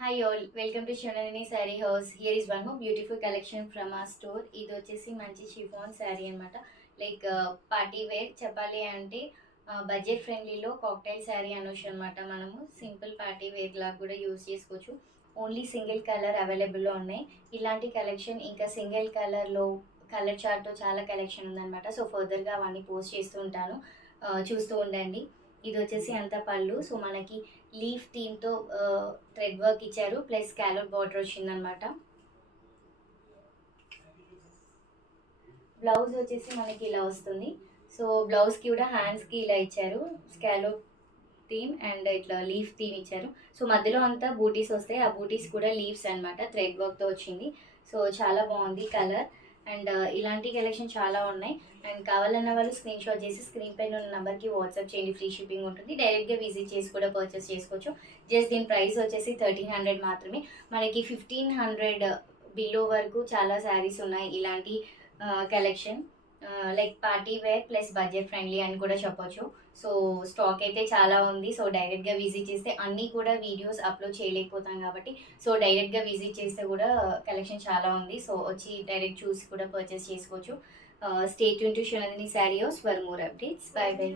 Hi all, welcome to Shivanandini sari house. Here is one more beautiful collection from ఆ store. ఇది వచ్చేసి మంచి chiffon sari అనమాట. లైక్ పార్టీ వేర్ చెప్పాలి అంటే బడ్జెట్ ఫ్రెండ్లీలో కాక్టైల్ శారీ అనొచ్చు అనమాట. మనము సింపుల్ పార్టీ వేర్ లాగా కూడా యూజ్ చేసుకోవచ్చు. ఓన్లీ సింగిల్ కలర్ అవైలబుల్లో ఉన్నాయి. ఇలాంటి కలెక్షన్ ఇంకా సింగిల్ కలర్లో కలర్ చార్ట్తో చాలా కలెక్షన్ ఉందన్నమాట. సో ఫర్దర్గా అవన్నీ పోస్ట్ చేస్తూ ఉంటాను, చూస్తూ ఉండండి. ఇది వచ్చేసి అంత పళ్ళు. సో మనకి లీఫ్ థీమ్తో థ్రెడ్ వర్క్ ఇచ్చారు, ప్లస్ స్కాలప్ బార్డర్ వచ్చిందనమాట. బ్లౌజ్ వచ్చేసి మనకి ఇలా వస్తుంది. సో బ్లౌజ్కి కూడా హ్యాండ్స్కి ఇలా ఇచ్చారు, స్కాలప్ థీమ్ అండ్ ఇట్లా లీఫ్ థీమ్ ఇచ్చారు. సో మధ్యలో అంతా బూటీస్ వస్తాయి, ఆ బూటీస్ కూడా లీవ్స్ అనమాట, థ్రెడ్ వర్క్తో వచ్చింది. సో చాలా బాగుంది కలర్. అండ్ ఇలాంటి కలెక్షన్ చాలా ఉన్నాయి. అండ్ కావాలన్న వాళ్ళు స్క్రీన్ షాట్ చేసి స్క్రీన్ పైన ఉన్న నెంబర్కి వాట్సాప్ చేయండి, ఫ్రీ షిప్పింగ్ ఉంటుంది. డైరెక్ట్గా విజిట్ చేసి కూడా పర్చేస్ చేసుకోవచ్చు. జస్ట్ దీని ప్రైస్ వచ్చేసి 1300 మాత్రమే. మనకి 1500 బిలో వరకు చాలా శారీస్ ఉన్నాయి ఇలాంటి collection. Like party wear plus budget friendly అని కూడా చెప్పొచ్చు. సో స్టాక్ అయితే చాలా ఉంది. సో డైరెక్ట్గా విజిట్ చేస్తే అన్నీ కూడా వీడియోస్ అప్లోడ్ చేయలేకపోతాం కాబట్టి, సో డైరెక్ట్గా విజిట్ చేస్తే కూడా కలెక్షన్ చాలా ఉంది. సో వచ్చి డైరెక్ట్ చూసి కూడా పర్చేస్ చేసుకోవచ్చు. Stay tune to Shivanandini sari house for more updates. Bye by.